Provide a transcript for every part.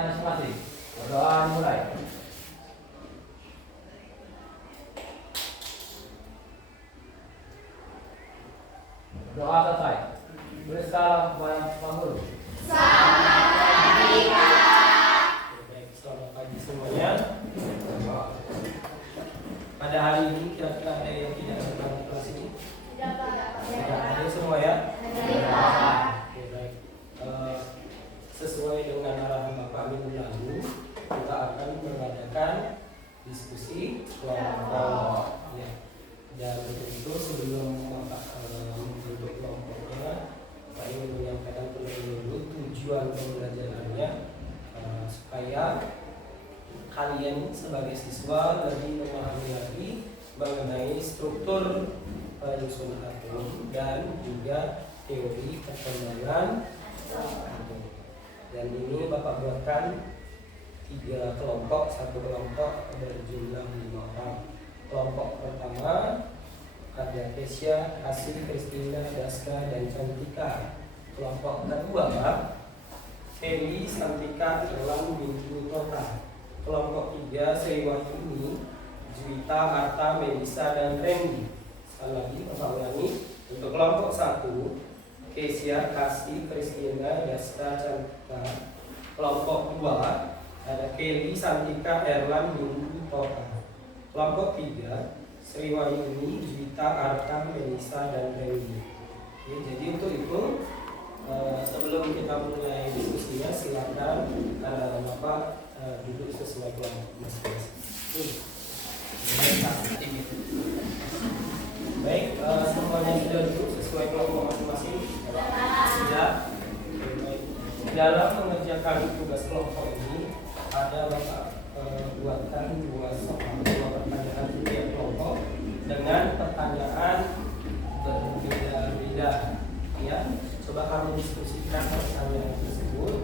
kepercayaan masing-masing. Berdoa dimulai. Doa selesai. Tulis salam kepada Pak Guru. Selamat pagi, Pak. Baik, selamat pagi semuanya. Pada hari ini kira-kira ada yang tidak datang ke kelas ini? Tidak, Pak. Tidak ada semua ya? Tidak, Pak. Oke, baik. Sesuai dengan arahan Bapak minggu lalu, kita akan mengadakan diskusi kelompok. Ya. Dan untuk itu sebelum Bapak membentuk kelompoknya, Pak ingin menyampaikan terlebih dulu tujuan pembelajarannya supaya kalian sebagai siswa lebih memahami lagi mengenai struktur penyusunan atom dan juga teori perkembangan atom. Dan ini Bapak buatkan 3 kelompok, satu kelompok berjumlah 5 orang. Kelompok pertama ada Kesia, Asih, Kristina, Daska, dan Cantika. Kelompok kedua Feli, Santika, Erlan, Bintu, Tota. Kelompok 3 Sriwahyuni, Juwita, Arta, Melisa, dan Randy. Sekali lagi Bapak ulangi. Untuk kelompok 1 Kesia, Kasih, Kristina, Daska, Cantika. Kelompok 2 ada Kelly, Santika, Erlan, Bintu, Tota. Kelompok 3 Sriwahyuni, Juwita, Arta, Melisa, dan Randy. Oke, jadi untuk itu sebelum kita mulai diskusinya silakan Bapak duduk sesuai kelompok masing-masing. Baik, semuanya sudah duduk sesuai kelompok masing-masing? Sudah. Baik. Dalam mengerjakan tugas kelompok ini ada Bapak buatkan 2 pertanyaan setiap kelompok dengan pertanyaan berbeda-beda. Ya, coba kamu diskusikan pertanyaan tersebut,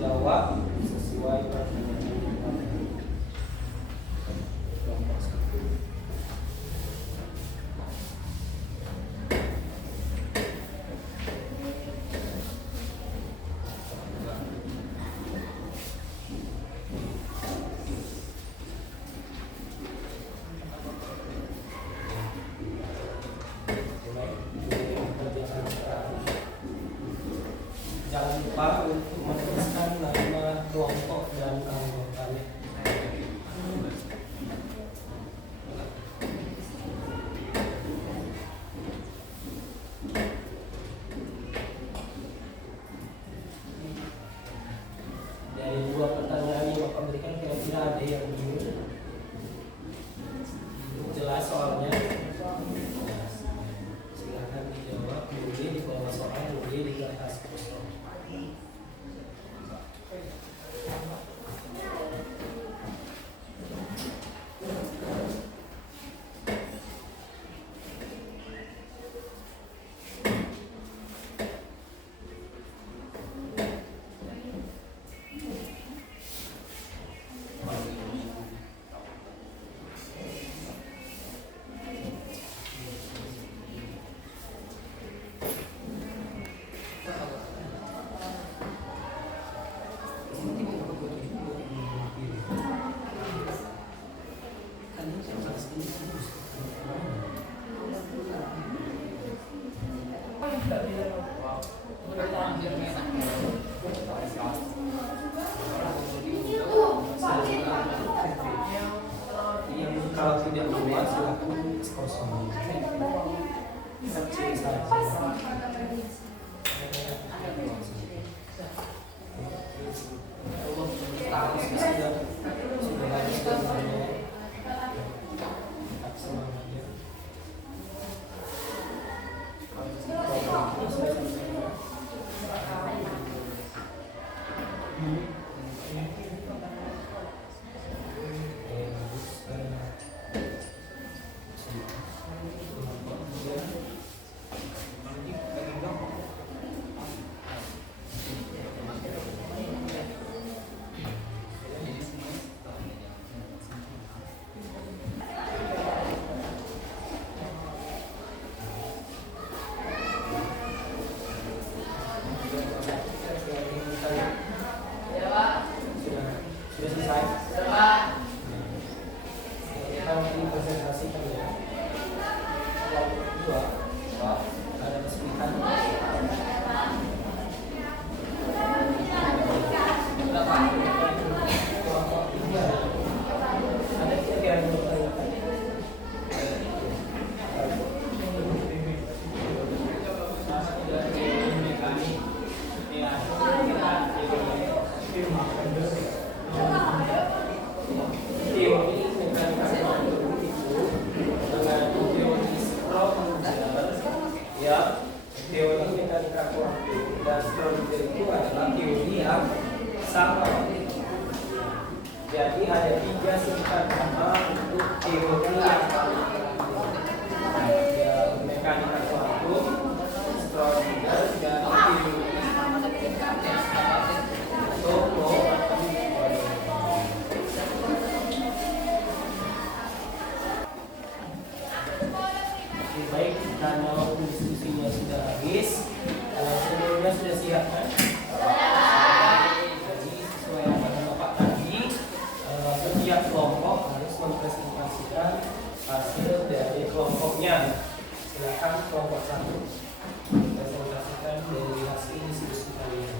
jawab sesuai pertanyaan yang dipakai. Kelompok 1. Jangan lupa untuk menuliskan nama kelompok dan anggotanya. Dari 2 pertanyaan yang Bapak berikan, kira-kira ada yang bingung? Jelas soalnya? Silakan dijawab, boleh di bawah soal, boleh di atas kosong. Kalau tidak muat silakan kosong. Kecil saja. yang sama. Jadi ada 3 singkat nama untuk teori yang mekanika kuantum, Schrödinger, dan teori baik, karena diskusinya sudah habis, sebelumnya sudah siap kan? Jadi sesuai yang kata Bapak tadi, setiap kelompok harus mempresentasikan hasil dari kelompoknya. Silakan kelompok 1 presentasikan dari hasil diskusi kalian.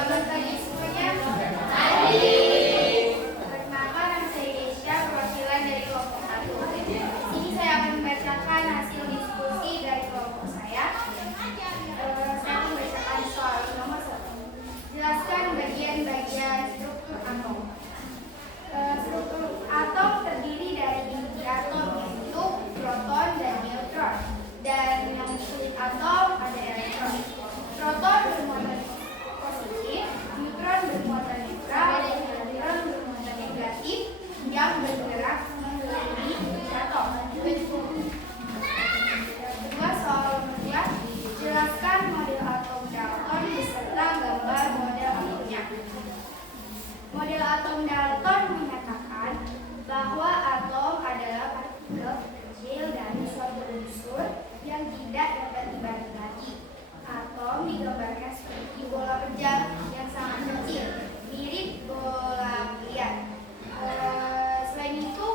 Selamat pagi semuanya. Perkenalkan, nama saya Desya, perwakilan dari kelompok 1. Ini saya akan membacakan hasil diskusi dari kelompok saya. Saya membacakan soal nomor 1. Jelaskan bagian-bagian struktur atom. Struktur atom terdiri dari inti atom yaitu proton dan neutron. Dan yang kulit atom ada elektron. Proton bermuatan positif, neutron bermuatan netral, dan elektron bermuatan negatif yang bergerak mengelilingi inti atom. Yang kedua, soal nomor 2, jelaskan model atom Dalton beserta gambar model atomnya. Model atom Dalton menyatakan bahwa atom adalah partikel kecil dari suatu unsur yang tidak dapat dibagi lagi. Atom digambarkan seperti bola pejam yang sangat kecil, mirip bola biliar. Selain itu,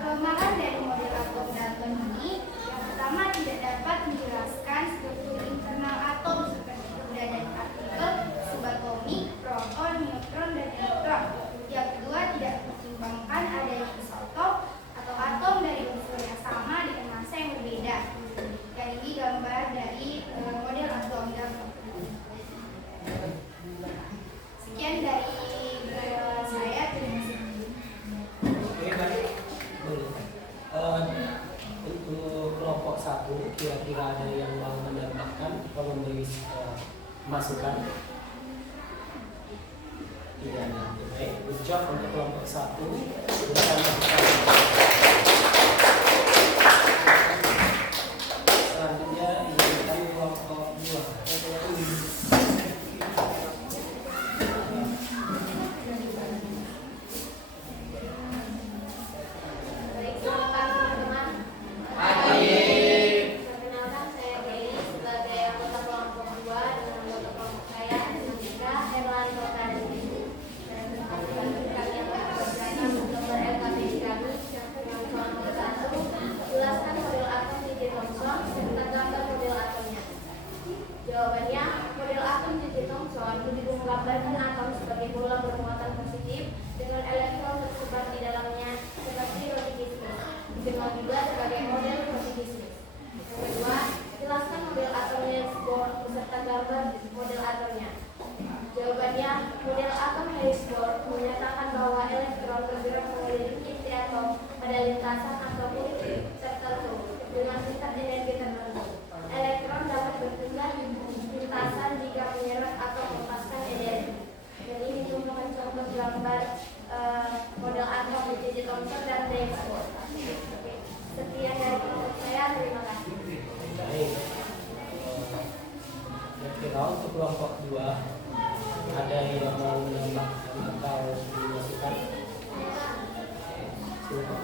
kelemahan dari model atom Dalton ini, yang pertama tidak dapat menjelaskan struktur internal atom seperti keberadaan partikel subatomik, proton, neutron, dan elektron. Yang kedua, tidak mempertimbangkan adanya isotop atau atom dari unsur yang sama dengan massa yang berbeda. Dan ini gambar dari model atom Dalton. Sekian dari saya, terima kasih. Oke, baik. Untuk kelompok 1, kira-kira ada yang mau menambahkan atau memberi masukan? Tidak ada. Baik, good job untuk kelompok 1. Silakan lakukan. Selanjutnya diberikan kelompok 2. Baik, selamat teman-teman. Perkenalkan, saya Dewi sebagai anggota kelompok 2 dengan anggota kelompok saya, Andika Herlanto Tadi. Kami akan membacakan nomor LKPI kami dengan soal nomor 1. Jelaskan model atom J.J. Thomson serta gambar model atomnya. Jawabannya, model atom J.J. Thomson menggambarkan atom sebagai bola bermuatan positif dengan elektron tersebar di dalamnya seperti roti bisnis. Dikenal juga sebagai model roti bisnis. Yang kedua, jelaskan model atom Niels Bohr beserta gambar model atomnya. Jawabannya, model atom Niels Bohr menyatakan bahwa elektron bergerak mengelilingi inti atom pada lintasan ataupun tertentu dengan tingkat energi tertentu. Elektron dapat berpindah di lintasan jika menyerap atau melepaskan energi. Dan ini merupakan contoh gambar model atom J.J. Thomson dan Niels Bohr. Oke. Sekian dari kelompok saya, terima kasih. Baik. Kira-kira untuk kelompok 2 ada yang mau menambahkan atau dimasukkan? Silakan.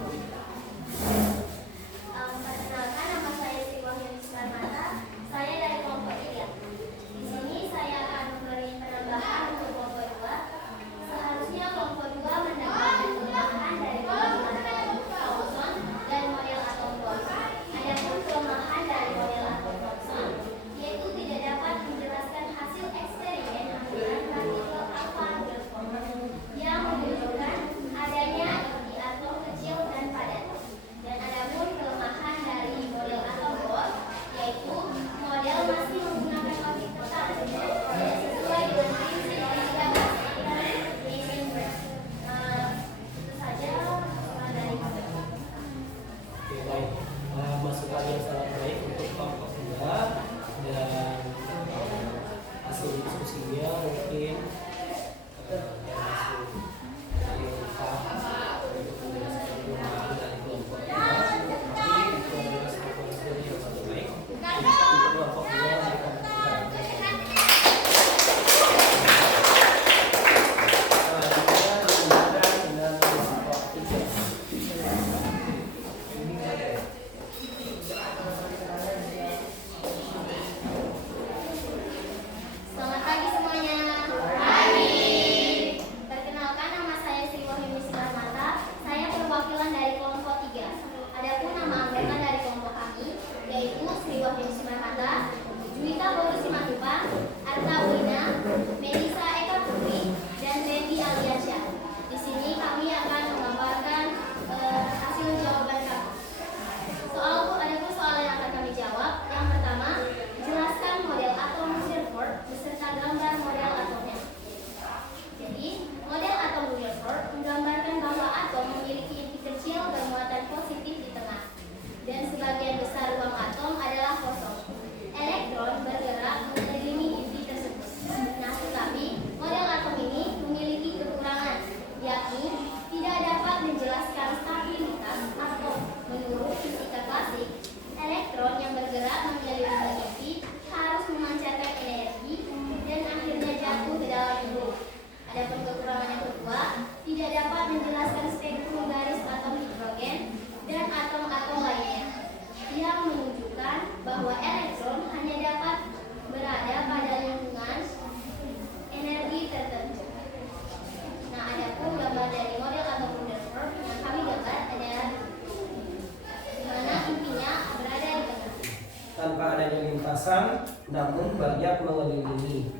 belasan namun banyak mengelilingi.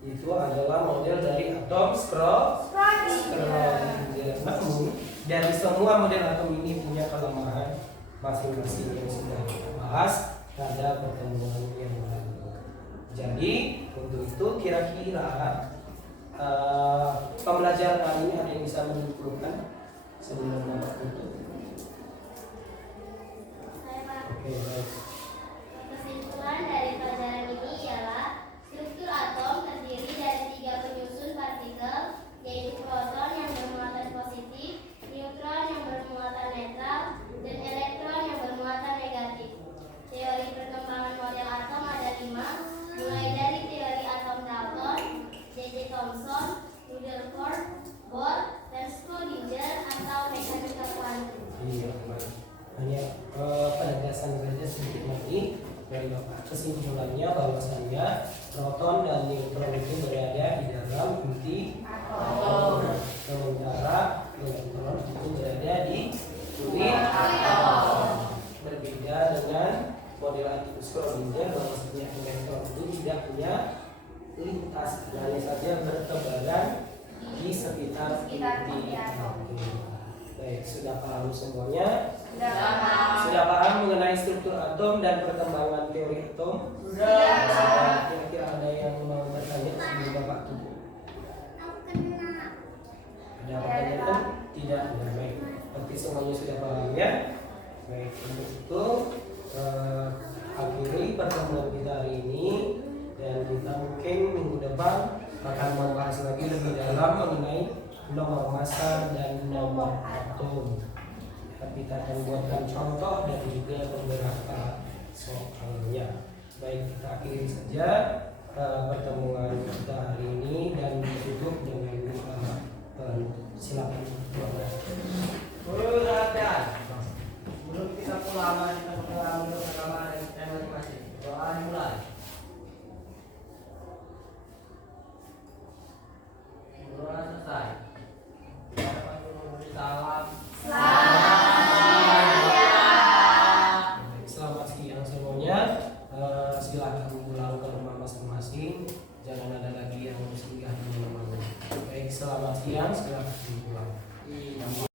Itu adalah model dari atom Schrödinger. Namun dari semua model atom ini punya kelemahan masing-masing yang sudah kita bahas pada pertemuan yang lalu. Jadi untuk itu kira-kira pembelajaran kali ini ada yang bisa menyimpulkan sebelum Bapak tutup? Oke, baik. Kesimpulan dari pelajaran ini ialah struktur atom terdiri dari 3 penyusun partikel, yaitu proton yang bermuatan positif, neutron yang bermuatan netral, dan elektron yang bermuatan negatif. Teori perkembangan model atom ada 5, mulai dari teori atom Dalton, J.J. Thomson, Rutherford, Bohr, dan Schrödinger atau mekanika kuantum. Iya, baik. Hanya penegasan saja sedikit lagi dari Bapak. Kesimpulannya bahwasannya proton dan neutron itu berada di dalam inti atom, sementara elektron itu berada di kulit atom. Berbeda dengan model atom Schrödinger, bahwasanya elektron itu tidak punya lintas, hanya saja bertebaran di sekitar inti atom. Baik, sudah paham semuanya? Sudah paham mengenai struktur atom dan perkembangan teori atom? Sudah. Kira-kira ada yang mau bertanya sebelum Bapak tutup? Ada pertanyaan? Tidak. Ya, baik. Berarti semuanya sudah paham ya? Baik, untuk itu akhiri pertemuan kita hari ini, dan kita mungkin minggu depan akan membahas lagi lebih dalam mengenai nomor massa dan nomor atom. Kita akan buatkan contoh dan juga beberapa soalnya. Baik, kita akhiri saja pertemuan kita hari ini dan ditutup dengan silakan. Perhatian. Sebelum kita pulang, kita mengalami rekaman dan masing-masing. Doa dimulai. Doa selesai. Kita memberi salam. Selamat siang semuanya. Silakan pulang ke rumah masing-masing. Jangan ada lagi yang singgah di rumah. Baik, selamat siang. Silakan.